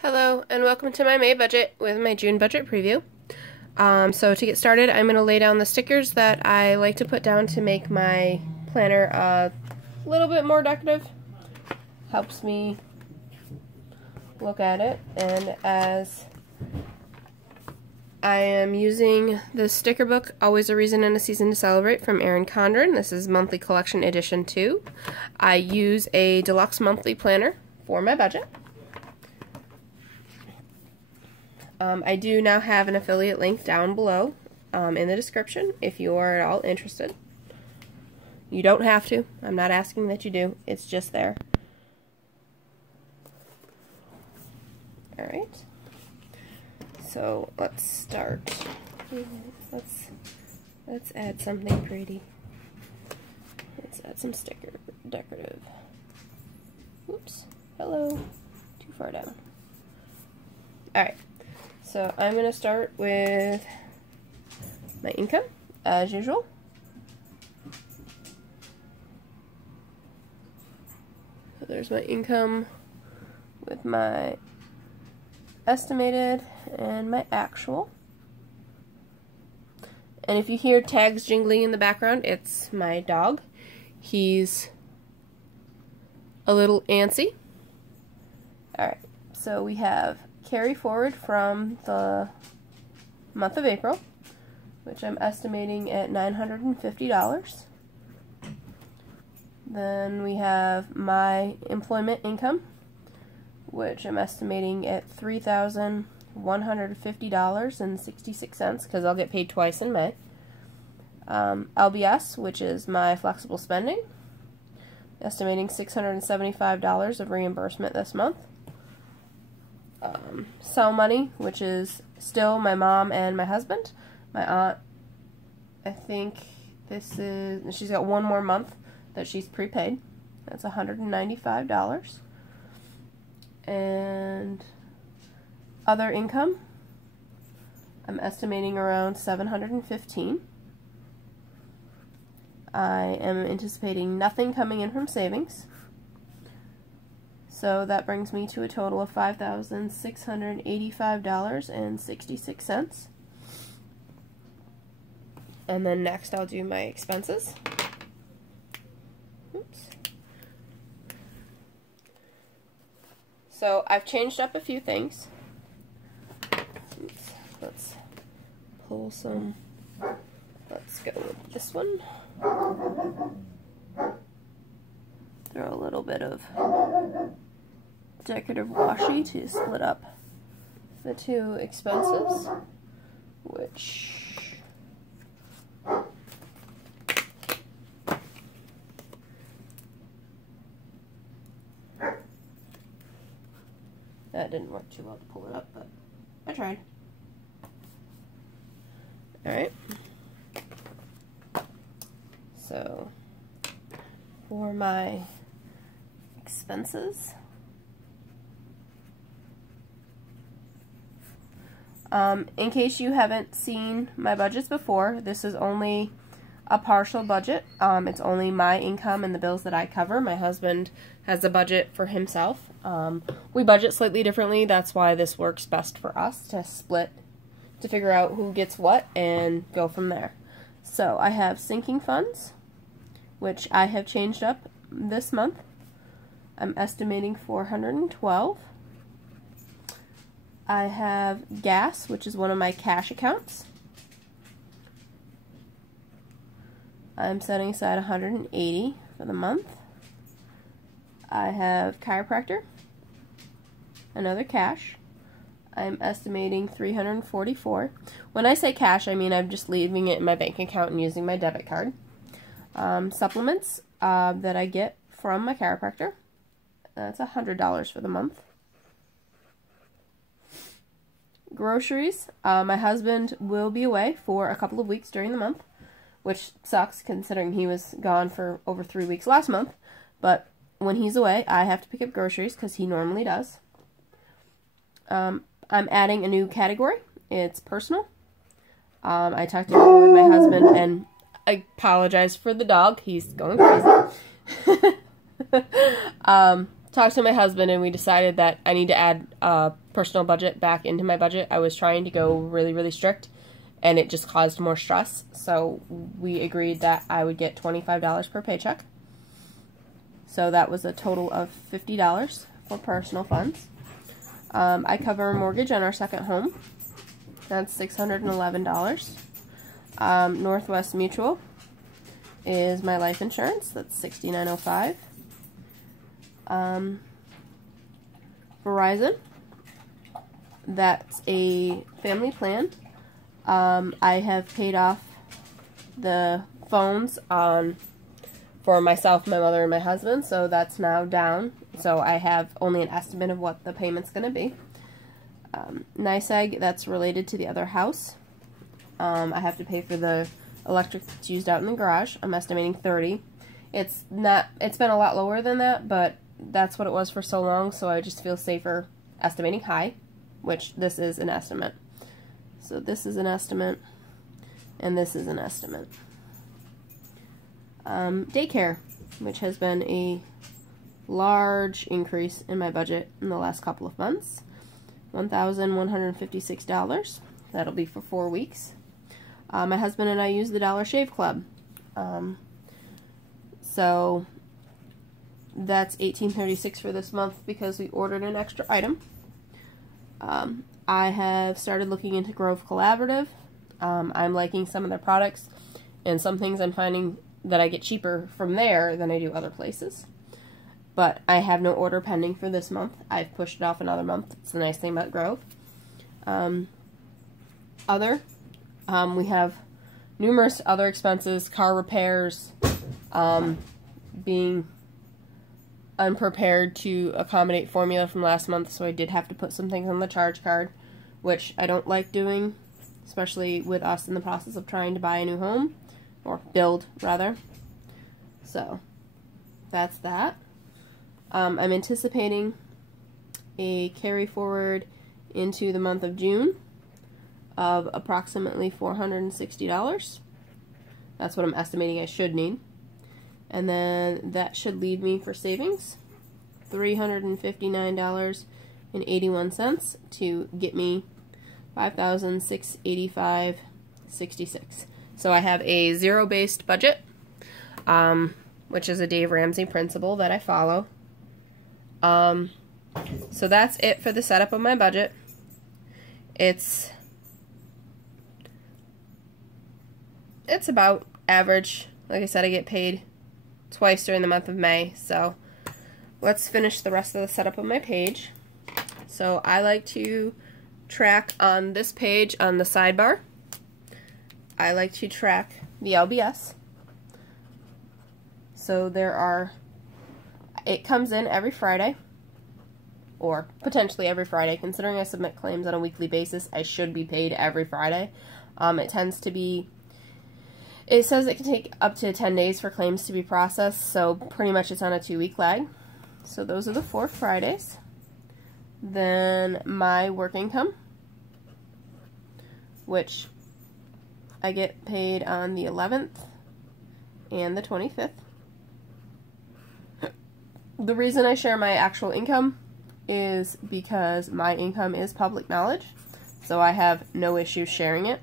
Hello and welcome to my May budget with my June budget preview. So to get started, I'm going to lay down the stickers that I like to put down to make my planner a little bit more decorative. Helps me look at it, and as I am using the sticker book, Always a Reason and a Season to Celebrate from Erin Condren. This is monthly collection edition 2. I use a deluxe monthly planner for my budget. I do now have an affiliate link down below in the description if you are at all interested. You don't have to. I'm not asking that you do. It's just there. Alright. So let's start. Let's add something pretty. Let's add some sticker decorative. Oops. Hello. Too far down. Alright. So I'm going to start with my income, as usual. So there's my income with my estimated and my actual. And if you hear tags jingling in the background, it's my dog. He's a little antsy. Alright, so we have carry forward from the month of April, which I'm estimating at $950. Then we have my employment income, which I'm estimating at $3,150.66 because I'll get paid twice in May. LBS, which is my flexible spending, estimating $675 of reimbursement this month. Sell money, which is still my mom and my husband. My aunt, I think she's got one more month that she's prepaid. That's $195. And other income, I'm estimating around $715. I am anticipating nothing coming in from savings. So that brings me to a total of $5,685.66. And then next I'll do my expenses. Oops. So I've changed up a few things. Oops. Let's pull some. Let's go with this one. Throw a little bit of decorative washi to split up the two expenses, which that didn't work too well to pull it up, but I tried. Alright, so for my expenses, in case you haven't seen my budgets before, this is only a partial budget. It's only my income and the bills that I cover. My husband has a budget for himself. We budget slightly differently. That's why this works best for us, to split, to figure out who gets what and go from there. So I have sinking funds, which I have changed up this month. I'm estimating $412. I have gas, which is one of my cash accounts. I'm setting aside $180 for the month. I have chiropractor, another cash. I'm estimating $344. When I say cash, I mean I'm just leaving it in my bank account and using my debit card. Supplements that I get from my chiropractor. That's $100 for the month. Groceries. My husband will be away for a couple of weeks during the month, which sucks considering he was gone for over 3 weeks last month. But when he's away, I have to pick up groceries because he normally does. I'm adding a new category. It's personal. I talked it over with my husband, and I apologize for the dog. He's going crazy. talked to my husband and we decided that I need to add a personal budget back into my budget. I was trying to go really, really strict and it just caused more stress. So we agreed that I would get $25 per paycheck. So that was a total of $50 for personal funds. I cover a mortgage on our second home. That's $611. Northwest Mutual is my life insurance. That's $69.05. Verizon, that's a family plan. I have paid off the phones for myself, my mother, and my husband, so that's now down. So I have only an estimate of what the payment's going to be. NYSEG, that's related to the other house. I have to pay for the electric that's used out in the garage. I'm estimating $30. It's been a lot lower than that, but that's what it was for so long, so I just feel safer estimating high, which this is an estimate. So this is an estimate, and this is an estimate. Daycare, which has been a large increase in my budget in the last couple of months. $1,156. That'll be for 4 weeks. My husband and I use the Dollar Shave Club. So that's $18.36 for this month because we ordered an extra item. I have started looking into Grove Collaborative. I'm liking some of their products, and some things I'm finding that I get cheaper from there than I do other places. But I have no order pending for this month. I've pushed it off another month. It's the nice thing about Grove. We have numerous other expenses, car repairs, being unprepared to accommodate formula from last month, so I did have to put some things on the charge card, which I don't like doing, especially with us in the process of trying to buy a new home, or build, rather. So, that's that. I'm anticipating a carry forward into the month of June of approximately $460. That's what I'm estimating I should need. And then that should leave me for savings, $359.81 to get me $5,685.66. So I have a zero-based budget, which is a Dave Ramsey principle that I follow. So that's it for the setup of my budget. It's about average. Like I said, I get paid twice during the month of May, so let's finish the rest of the setup of my page. So I like to track on this page on the sidebar. I like to track the LBS. So it comes in every Friday, or potentially every Friday. Considering I submit claims on a weekly basis, I should be paid every Friday. It tends to be, it says it can take up to 10 days for claims to be processed, so pretty much it's on a 2-week lag. So those are the 4 Fridays. Then my work income, which I get paid on the 11th and the 25th. The reason I share my actual income is because my income is public knowledge, so I have no issue sharing it.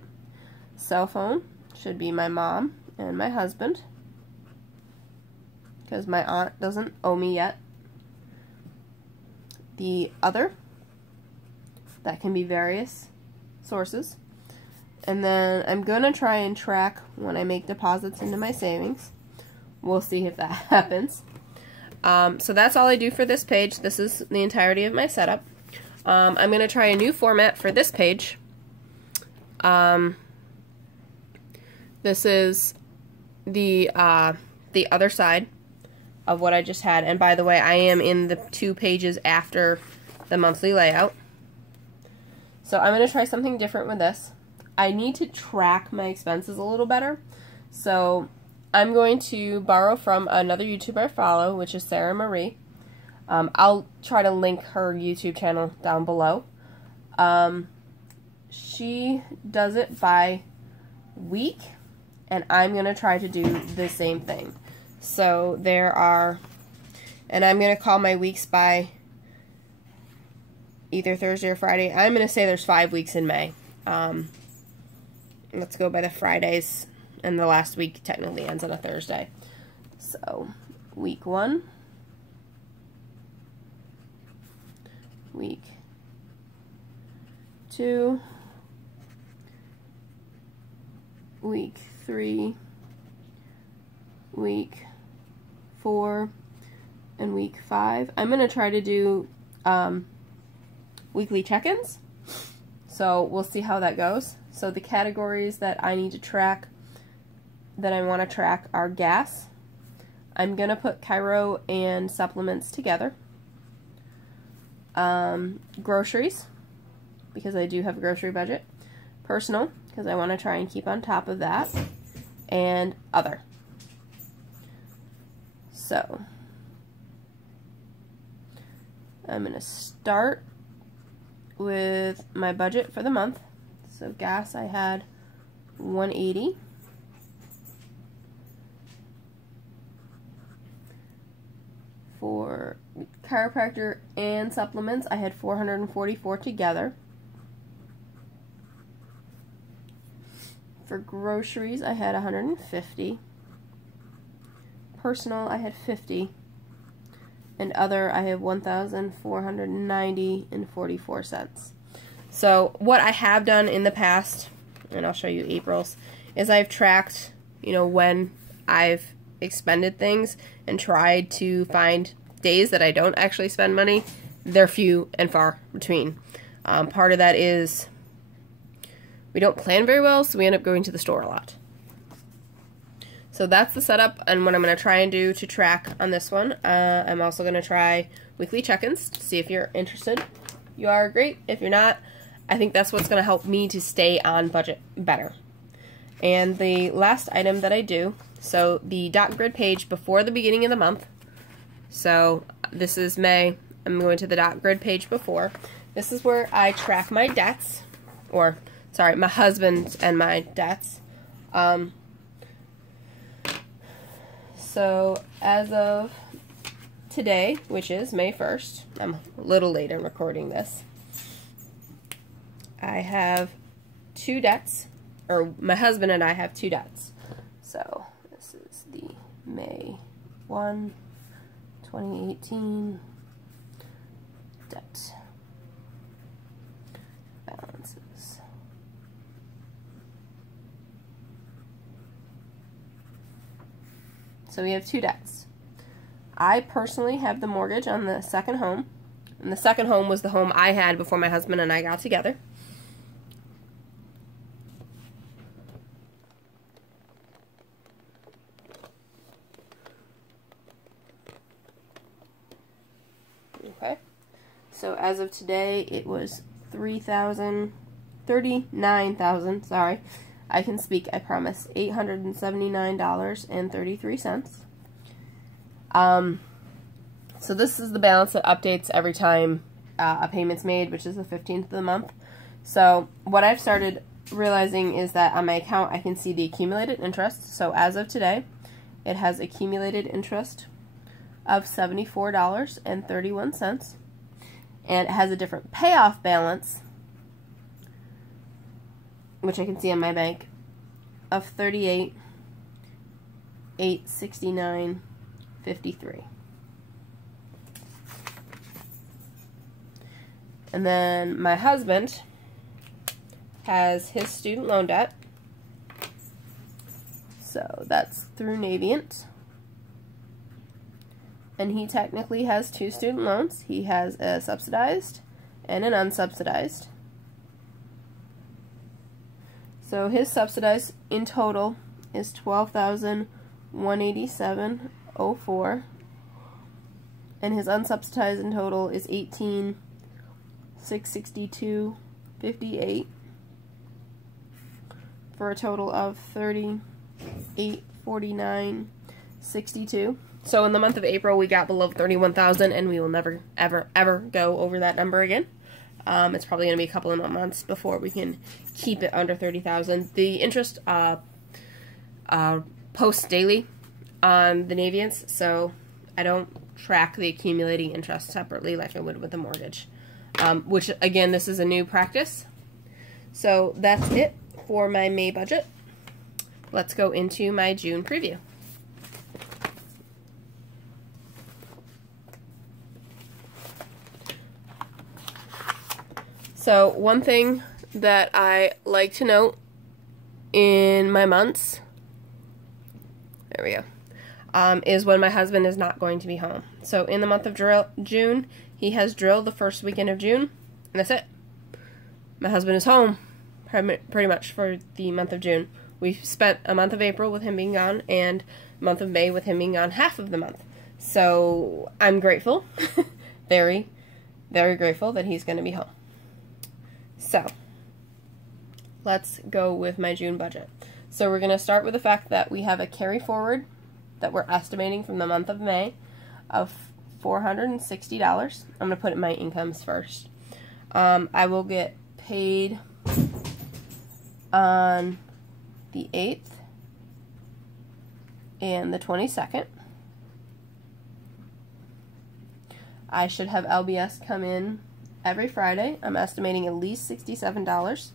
Cell phone should be my mom and my husband, because my aunt doesn't owe me yet. The other, that can be various sources. And then I'm going to try and track when I make deposits into my savings. We'll see if that happens. So that's all I do for this page. This is the entirety of my setup. I'm going to try a new format for this page. This is the other side of what I just had. And by the way, I am in the 2 pages after the monthly layout. So I'm going to try something different with this. I need to track my expenses a little better. So I'm going to borrow from another YouTuber I follow, which is Sarah Marie. I'll try to link her YouTube channel down below. She does it by week, and I'm going to try to do the same thing. So there are And I'm going to call my weeks by either Thursday or Friday. I'm going to say there's 5 weeks in May. Let's go by the Fridays, and the last week technically ends on a Thursday. So, week 1, week 2, week 3, week 4, and week 5. I'm going to try to do weekly check-ins, so we'll see how that goes. So the categories that I need to track, that I want to track, are gas. I'm going to put Chiro and supplements together. Groceries, because I do have a grocery budget. Personal, because I want to try and keep on top of that. And other. So, I'm going to start with my budget for the month. So gas, I had $180. For chiropractor and supplements, I had $444 together. For groceries, I had $150. Personal, I had $50. And other, I have $1,490.44. So what I have done in the past, and I'll show you April's, is I've tracked, when I've expended things and tried to find days that I don't actually spend money. They're few and far between. Part of that is we don't plan very well, so we end up going to the store a lot. So that's the setup and what I'm going to try and do to track on this one. I'm also going to try weekly check-ins to see if you're interested. You are, great. If you're not, I think that's what's going to help me to stay on budget better. And the last item that I do, so the dot grid page before the beginning of the month. So this is May. I'm going to the dot grid page before. This is where I track my debts, or sorry, my husband and my debts. So as of today, which is May 1st, I'm a little late in recording this, I have 2 debts, or my husband and I have 2 debts. So this is the May 1, 2018 debt balances. So we have 2 debts. I personally have the mortgage on the second home, and the second home was the home I had before my husband and I got together. Okay, so as of today, it was $39,000, sorry, I can speak, I promise, $879.33. So this is the balance that updates every time a payment's made, which is the 15th of the month. So what I've started realizing is that on my account, I can see the accumulated interest. So as of today, it has accumulated interest of $74.31, and it has a different payoff balance, which I can see on my bank, of $38,869.53. And then my husband has his student loan debt, so that's through Navient. And he technically has 2 student loans. He has a subsidized and an unsubsidized. So his subsidized in total is $12,187.04, and his unsubsidized in total is $18,662.58, for a total of $38,49.62. So in the month of April, we got below 31,000, and we will never, ever, ever go over that number again. It's probably going to be a couple of months before we can keep it under 30,000. The interest posts daily on the Navients, so I don't track the accumulating interest separately like I would with a mortgage. Which, again, this is a new practice. So that's it for my May budget. Let's go into my June preview. So one thing that I like to note in my months, there we go, is when my husband is not going to be home. So in the month of June, he has drill the first weekend of June, and that's it. My husband is home pretty much for the month of June. We spent a month of April with him being gone and a month of May with him being gone half of the month. So I'm grateful, very, very grateful that he's going to be home. So let's go with my June budget. So we're going to start with the fact that we have a carry forward that we're estimating from the month of May of $460. I'm going to put in my incomes first. I will get paid on the 8th and the 22nd. I should have LBS come in every Friday. I'm estimating at least $67.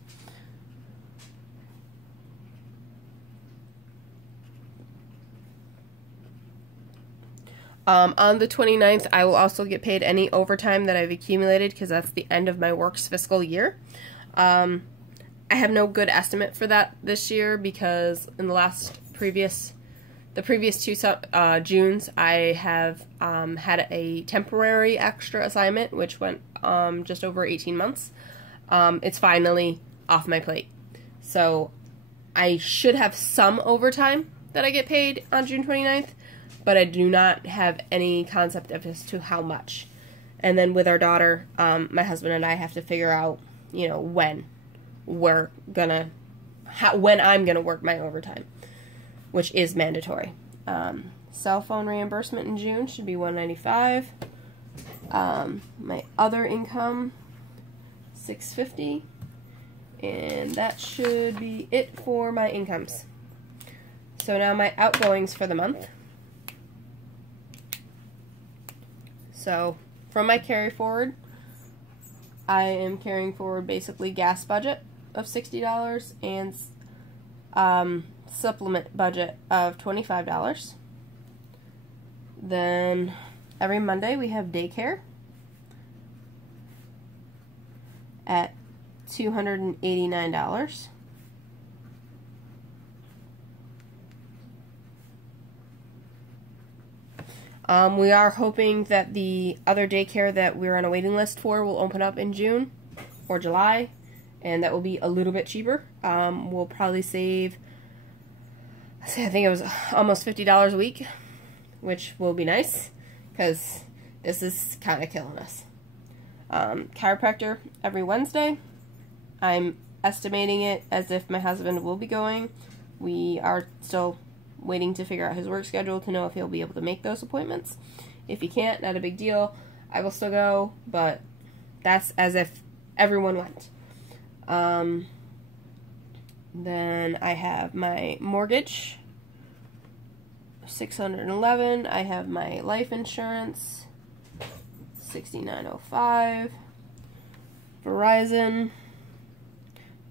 On the 29th, I will also get paid any overtime that I've accumulated because that's the end of my work's fiscal year. I have no good estimate for that this year because in the previous two Junes, I have had a temporary extra assignment, which went just over 18 months. It's finally off my plate. So I should have some overtime that I get paid on June 29th, but I do not have any concept of as to how much. And then with our daughter, my husband and I have to figure out, you know, when I'm gonna work my overtime, which is mandatory. Cell phone reimbursement in June should be $195. My other income, $650, and that should be it for my incomes. So now my outgoings for the month. So from my carry forward, I am carrying forward basically gas budget of $60 and supplement budget of $25. Then every Monday we have daycare at $289. We are hoping that the other daycare that we're on a waiting list for will open up in June or July, and that will be a little bit cheaper. We'll probably save, I think it was almost $50 a week, which will be nice because this is kind of killing us. Chiropractor every Wednesday. I'm estimating it as if my husband will be going. We are still waiting to figure out his work schedule to know if he'll be able to make those appointments. If he can't, not a big deal. I will still go, but that's as if everyone went. Then I have my mortgage, $611. I have my life insurance, $69.05. Verizon,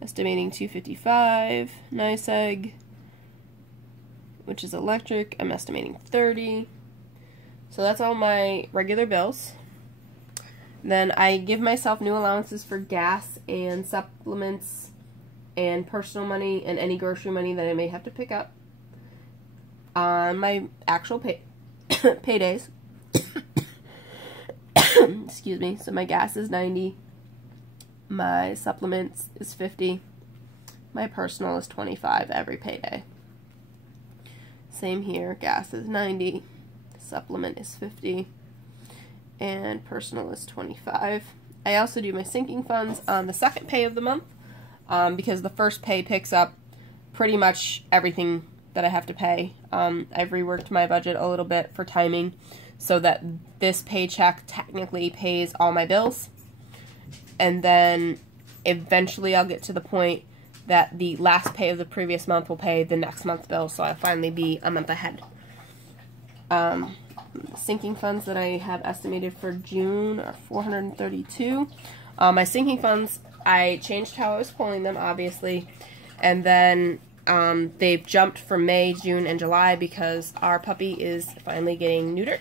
estimating $255. NYSEG, which is electric, I'm estimating $30. So that's all my regular bills. Then I give myself new allowances for gas and supplements and personal money and any grocery money that I may have to pick up on my actual paydays. Excuse me. So my gas is $90. My supplements is $50. My personal is $25 every payday. Same here, gas is $90, supplement is $50, and personal is $25. I also do my sinking funds on the second pay of the month, because the first pay picks up pretty much everything that I have to pay. I've reworked my budget a little bit for timing so that this paycheck technically pays all my bills, and then eventually I'll get to the point that the last pay of the previous month will pay the next month's bill, so I'll finally be a month ahead. Sinking funds that I have estimated for June are $432. My sinking funds, I changed how I was pulling them, obviously, and then they've jumped for May, June, and July because our puppy is finally getting neutered,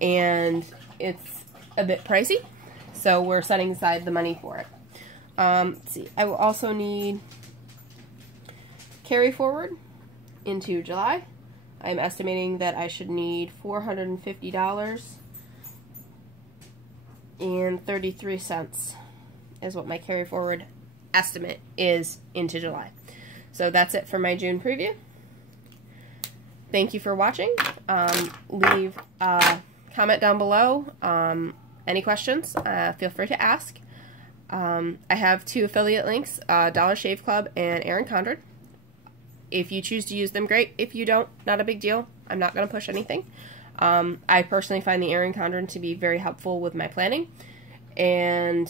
and it's a bit pricey, so we're setting aside the money for it. Let's see, I will also need carry forward into July. I'm estimating that I should need $450.33 is what my carry forward estimate is into July. So that's it for my June preview. Thank you for watching. Leave a comment down below. Any questions, feel free to ask. I have 2 affiliate links, Dollar Shave Club and Erin Condren. If you choose to use them, great. If you don't, not a big deal. I'm not going to push anything. I personally find the Erin Condren to be very helpful with my planning and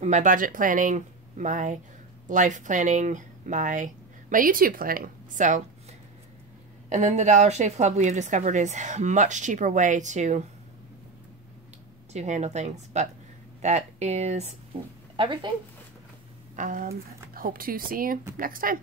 my budget planning, my life planning, my YouTube planning. So, and then the Dollar Shave Club we have discovered is a much cheaper way to handle things. But that is everything. Hope to see you next time.